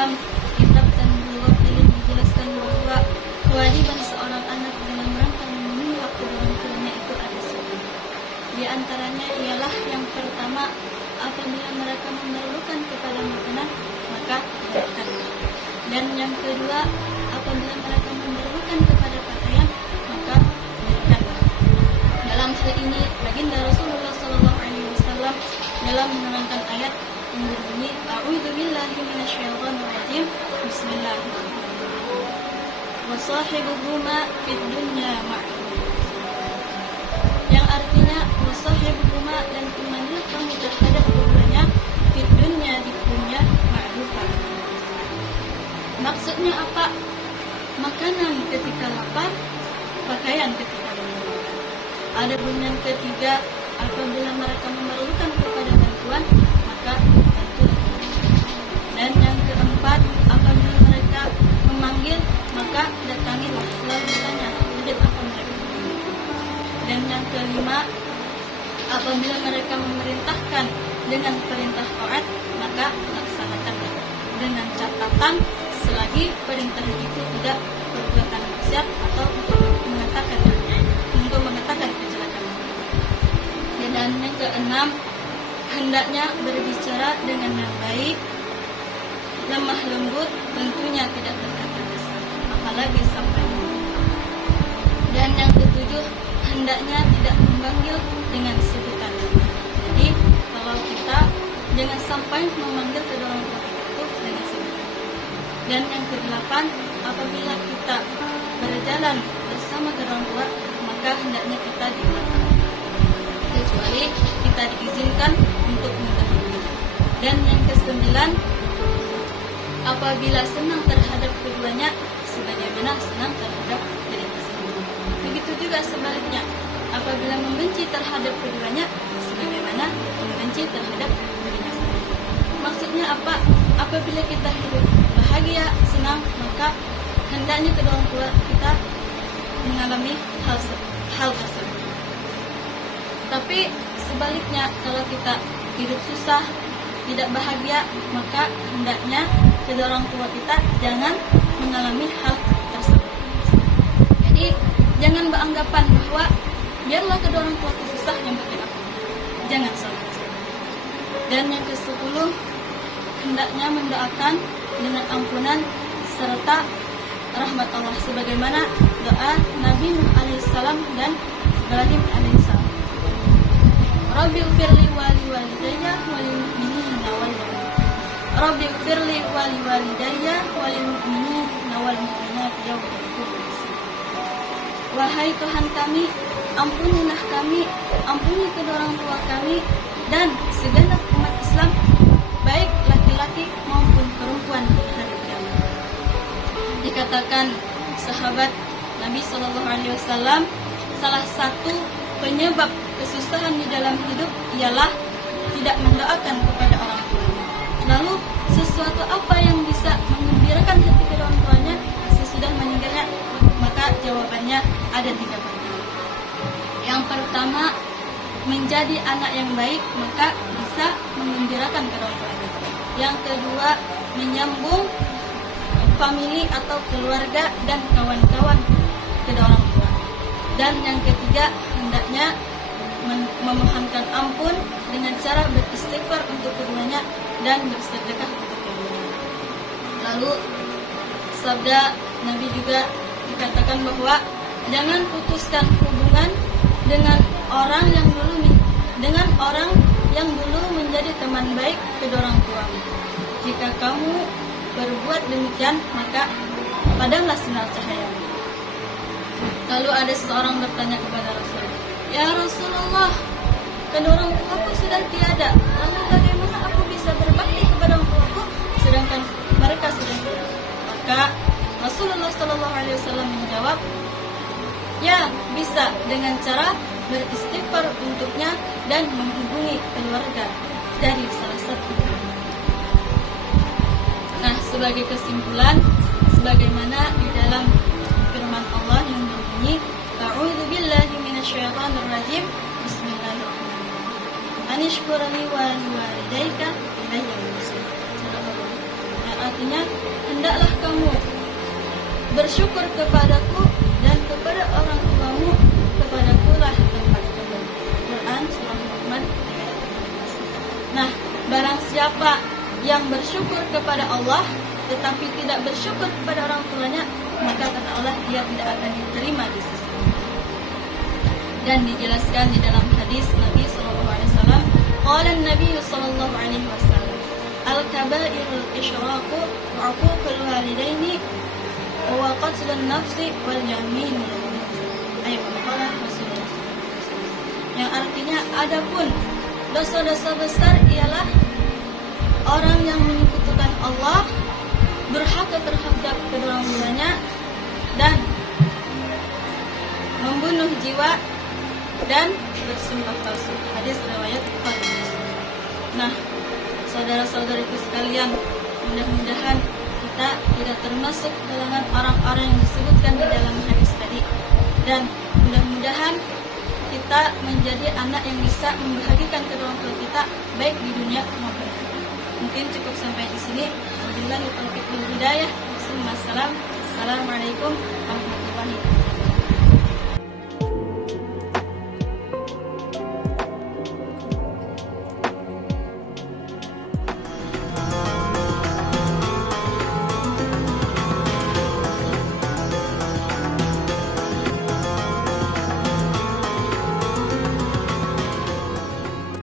dalam kitab Tanbihul Ghafilin dijelaskan bahwa kewajiban seorang anak dalam rangka memenuhi hak orang tuanya itu ada 10. Di antaranya ialah yang pertama, apabila mereka memerlukan kepada makanan, maka berikanlah. Dan yang kedua, apabila mereka memerlukan kepada pakaian, maka berikanlah. Dalam hal ini, baginda Rasulullah SAW dalam menerangkan ayat yang berbunyi, A'udzubillahi minasyaitonirrajim. Bismillahirrahmanirrahim. Wa sahibuhuma fid dunya ma'ruf. Yang artinya, wa sahibuhuma, dan temanilah kamu terhadap keduanya fid dunya, di dunia ma'rufah. Maksudnya apa? Makanan ketika lapar, pakaian ketika lapar. Adapun yang ketiga, apabila mereka memerlukan kepada bantuan, maka bantulah. Dan yang keempat, apabila mereka memanggil, maka datangilah, lalu tanya, tidak apa mereka memanggil. Dan yang kelima, apabila mereka memerintahkan dengan perintah taat, maka laksanakanlah. Dengan catatan, selagi perintah itu tidak perbuatan maksiat atau untuk mengatakan kecelakaan. Dan yang keenam, hendaknya berbicara dengan yang baik, lemah lembut, tentunya tidak berkata kasar, apalagi sampai menyakitkan. Dan yang ketujuh, hendaknya tidak memanggil dengan sebutan nama. Jadi kalau kita jangan sampai memanggil kedua orang tua itu dengan sebutan. Dan yang kedelapan, apabila kita berjalan bersama kedua orang tua, maka hendaknya kita di belakang, kecuali kita diizinkan untuk mendahului. Dan yang kesembilan, apabila senang terhadap keduanya, sebagaimana senang terhadap dirinya sendiri. Begitu juga sebaliknya, apabila membenci terhadap keduanya, sebagaimana membenci terhadap dirinya sendiri. Maksudnya apa? Apabila kita hidup bahagia, senang, maka hendaknya kedua orang tua kita mengalami hal tersebut. Tapi sebaliknya, kalau kita hidup susah, tidak bahagia, maka hendaknya kedua orang tua kita jangan mengalami hal tersebut. Jadi jangan beranggapan bahwa biarlah kedua orang tua susah, yang penting aku. Jangan sampai. Dan yang ke-10, hendaknya mendoakan dengan ampunan serta rahmat Allah, sebagaimana doa Nabi Nuh alaihissalam dan Ibrahim alaihissalam. Rabbighfirli wa liwalidayya walil mu'minina wal mu'minat. Rabbighfirli wa liwalidayya walil mu'minina wal mu'minat yaumil qiyamah. Wahai Tuhan kami, ampunilah kami, ampuni kedua orang tua kami dan segenap umat Islam, baik laki-laki maupun perempuan di hari kiamat. Dikatakan sahabat Nabi SAW, salah satu penyebab kesusahan di dalam hidup ialah tidak mendoakan kepada orang tuanya. Lalu sesuatu apa yang bisa menggembirakan hati kedua orang tuanya sesudah meninggalnya? Maka jawabannya ada 3 perkara. Yang pertama, menjadi anak yang baik, maka bisa menggembirakan kedua orang tuanya. Yang kedua, menyambung famili atau keluarga dan kawan-kawan kedua orang tua. Dan yang ketiga, hendaknya memohonkan ampun dengan cara beristighfar untuk keduanya dan bersedekah untuk keduanya. Lalu sabda Nabi juga dikatakan bahwa jangan putuskan hubungan dengan orang yang dulu menjadi teman baik kedua orang tuamu. Jika kamu berbuat demikian, maka padamlah sinar cahaya. Lalu ada seseorang bertanya kepada Rasulullah, "Ya Rasulullah, kedua orang tuaku sudah tiada. Lalu bagaimana aku bisa berbakti kepada orang tuaku sedangkan mereka sudah tiada?" Maka Rasulullah SAW menjawab, "Ya, bisa dengan cara beristighfar untuknya dan menghubungi keluarga dari salah satu." Nah, sebagai kesimpulan, sebagaimana di dalam firman Allah yang berbunyi, A'udzubillahi minasyaitonirrajim. Bismillahirrahmanirrahim. Anishkurani wa liwalidayka ilayya al-masir. Yang artinya, bersyukur kepadaku dan kepada orang tuamu, kepadakulah tempat kembali. Quran surah Muhammad. Nah, barang siapa yang bersyukur kepada Allah tetapi tidak bersyukur kepada orang tuanya, maka kata Allah dia tidak akan diterima di sisi Allah. Dan dijelaskan di dalam hadis Nabi sallallahu alaihi wasallam, qala Nabi sallallahu alaihi wasallam, al-kaba'irul isyraqu wa 'uququl walidaini wa qatlun nafsi wal yamin. Ayat qala Rasulullah. Yang artinya adapun dosa-dosa besar ialah orang yang menyekutukan Allah, durhaka terhadap kedua orang tuanya, dan membunuh jiwa dan bersumpah palsu. Hadis riwayat Bukhari. Nah, saudara-saudariku sekalian, mudah-mudahan kita tidak termasuk golongan orang-orang yang disebutkan di dalam hadis tadi, dan mudah-mudahan kita menjadi anak yang bisa membahagiakan kedua orang tua kita baik di dunia maupun di akhirat. Mungkin cukup sampai di sini. Wabillahi taufiq wal hidayah. Assalamualaikum warahmatullahi wabarakatuh.